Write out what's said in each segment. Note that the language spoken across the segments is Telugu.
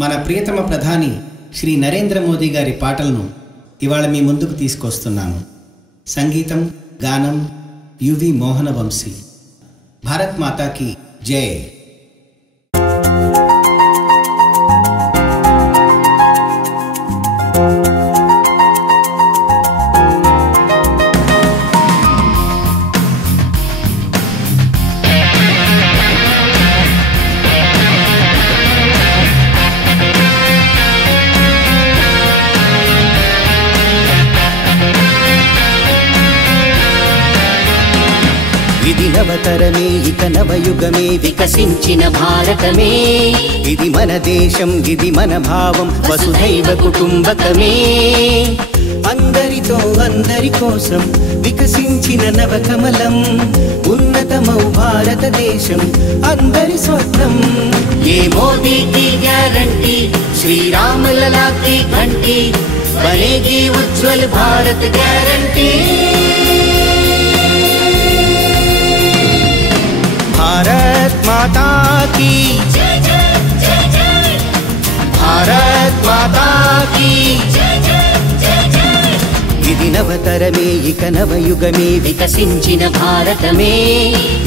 మన ప్రియతమ ప్రధాని శ్రీ నరేంద్ర మోదీ గారి పాటలను ఇవాళ మీ ముందుకు తీసుకొస్తున్నాను. సంగీతం గానం యువి మోహన వంశీ. భారత్ మాతాకి జై. ఇది నవతరమే ఇక నవయుగమే వికసించిన భారతమే. ఇది మన దేశం ఇది మన భావం వసుధైవ కుటుంబకమే. అందరితో అందరి కోసం వికసించిన నవకమలం. ఉన్నతమౌ భారతదేశం అందరి స్వప్నం. ఏ మోదీకి గ్యారంటీ శ్రీరామ లలా की घंटी बनेगी उज्ज्वल भारत ग्यारंटी. भारत माता की जय जय जय जय. भारत माता की जय जय जय जय. ఇది నవతరమే ఇక నవయుగమే వికసించిన భారతమే.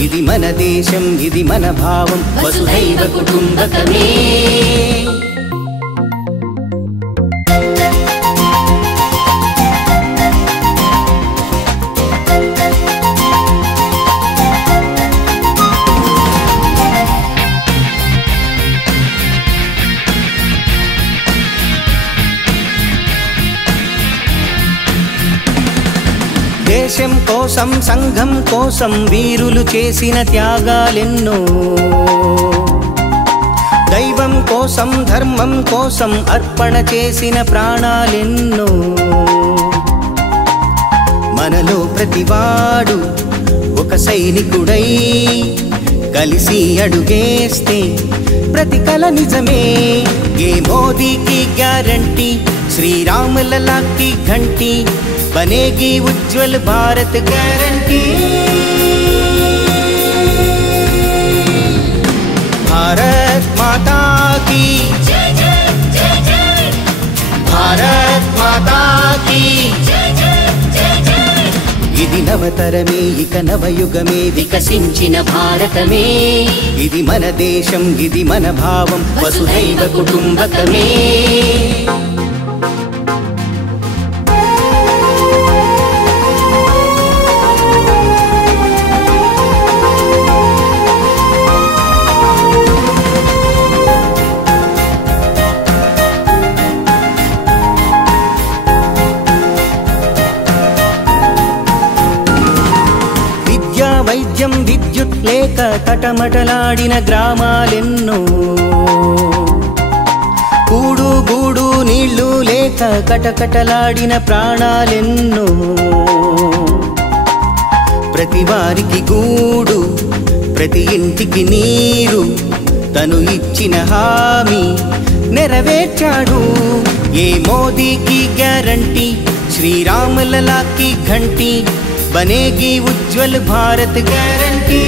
ఇది మన దేశం ఇది మన భావం వసుధైవ కుటుంబకమే. దేశం కోసం సంఘం కోసం వీరులు చేసిన త్యాగాలెన్నో. దైవం కోసం ధర్మం కోసం అర్పణ చేసిన ప్రాణాలెన్నో. మనలో ప్రతివాడు ఒక సైనికుడై కలిసి అడుగేస్తే ప్రతి కల నిజమే. ఏ మోదీకి గ్యారంటీ శ్రీరామ లలా की घंटी बनेगी उज्ज्वल भारत गारंटी. भारत माता की जय जय जय जय. भारत माता की जय जय जय जय. ఇది నవతరమే ఇక నవయుగమే వికసించిన భారతమే. ఇది మన దేశం ఇది మన భావం వసుధైవ కుటుంబకమే. వైద్యం విద్యుత్ లేక తటమటలాడిన గ్రామాలెన్నో. కూడు గూడు నీళ్లు లేక కటకటలాడిన ప్రాణాలెన్నో. ప్రతి వారికి గూడు ప్రతి ఇంటికి నీరు తను ఇచ్చిన హామీ నెరవేర్చాడు. ఏ మోదీకి గ్యారంటీ శ్రీరామ లలా की घंटी बनेगी उज्ज्वल भारत गारंटी.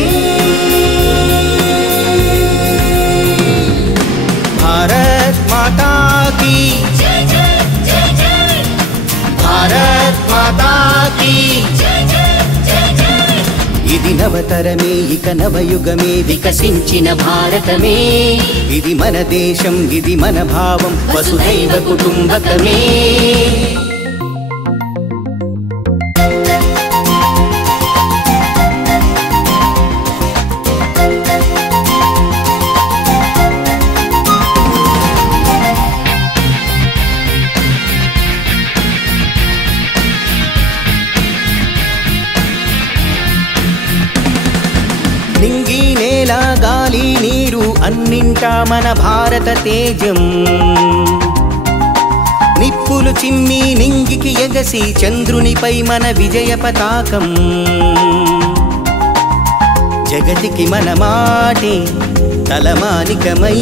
भारत माता की जय जय जय जय. भारत माता की जय जय जय जय. ఇది నవతరమే ఇక నవయుగమే వికసించిన భారతమే. ఇది మన దేశం ఇది మన భావం వసుధైవ కుటుంబకమే. నింగి నేల గాలి నీరు అన్నింటా మన భారత తేజం. నిప్పులు చిమ్మి నింగికి ఎగసి చంద్రునిపై మన విజయ పతాకం. జగతికి మన మాటే తలమానికమై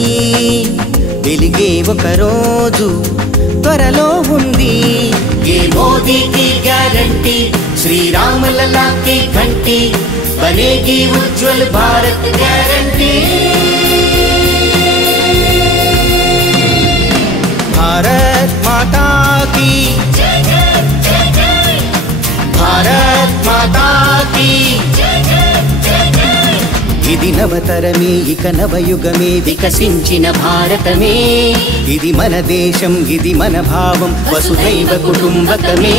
వెలిగే ఒక రోజు త్వరలో ఉంది. ఏ మోదీకి గ్యారంటీ శ్రీరామ లలా की घंटी बनेगी उज्ज्वल भारत गारंटी. की భారత్ మాతా కీ ఇది నవతరమే ఇక నవయుగమే వికసించిన భారతమే ఇది మన దేశం ఇది మన భావం వసుధైవ కుటుంబకమే